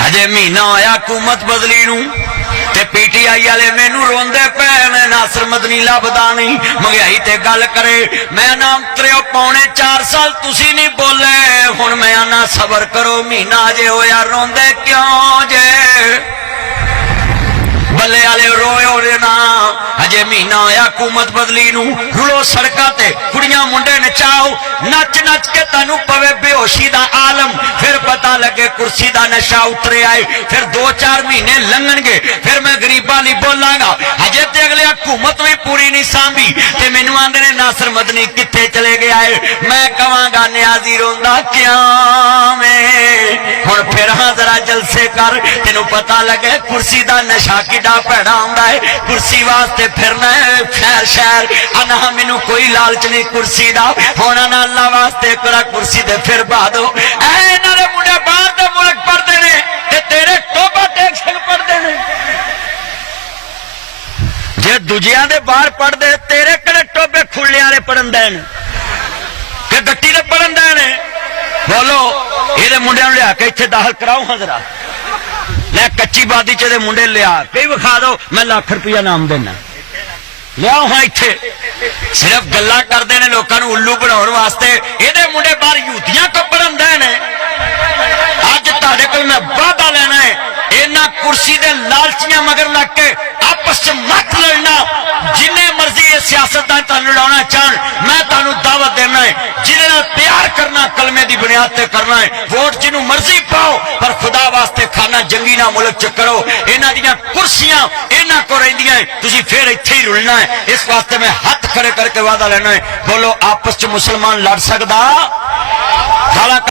हजे महीना होया हुकूमत बदली नूं ते पीटीआई वाले मैनू रोंदे पे ने नासिर मदनी लभदा नहीं महंगाई ते गल करे। मैं नाम त्रियो पौने 4 साल तुसी नहीं बोले हुण मैं आना सबर करो महीना अजे होया रोंदे क्यों जे बल्ले वाले रोए ना अजे महीना होया हुकूमत बदली नूं रुलो सड़कां ते कुड़ियां मुंडे नचाओ नच नच के तैनू पवे बेहोशी दा आलम फिर पता लगे कुर्सी दा नशा उतरे आए फिर 2-4 महीने लंघणगे फिर मैं गरीबां लई बोलांगा। अजे ते अगले हुकूमत भी पूरी नहीं सांभी ते मैनू आंदे ने नासिर मदनी कित्थे चले गया है। मैं कहांगा न्याजी रोंदा क्यों हुण फिर हां जरा जलसे कर तेनू पता लगे कुर्सी दा नशा किड्डा भैड़ा हुंदा है। कुर्सी वास्ते फिरना है शहर शहर आना मैनू कोई लालच नहीं कुर्सी दा होना ना अल्लाह वास्ते करा कुर्सी दे फिर बा दो इन्हां दे मुंडे बाहर दे मुल्क पढ़दे ने ते तेरे टोबा टेक सिंह पढ़दे ने। जे दूजियां दे बाहर पढ़दे तेरे किहड़े टोबे खुले वाले पढ़न देन कि गट्टी दे पढ़न देन। बोलो इहदे मुंडियां नूं लिया के इत्थे दाखल कराओ हां जरा ले कच्ची बादी च दे मुंडे लिया कई विखा दो मैं लाख रुपया नाम देना लियाओ हाँ इत्थे सिर्फ गल्लां करदे ने लोकां नूं उल्लू बनाउण वास्ते। इहदे मुंडे बाहर यूतियां कपड़न दे ने अज तुहाडे कोल मैं वादा लेना है इन्हां कुर्सी दे लालचियां मगर लग के आपस च मत लड़ना। जिन्ने मर्जी ये सियासतदान तुहानूं लड़ाउणा चाहण मैं तुहानूं दावत देना है जिन्हां नाल प्यार करना कलमे दी बुनियाद ते करना है। वोट जिन्हों मर्जी पाओ पर खुदा वास्ते खाना जंगी ना मुल्क च करो। इन्हां दीयां कुर्सियां इन्हां को रहिंदियां तुसीं फिर इत्थे ही रुलना है। इस वास्ते मैं हाथ खड़े करके वादा लेना है। बोलो आपस च मुसलमान लड़ सकदा?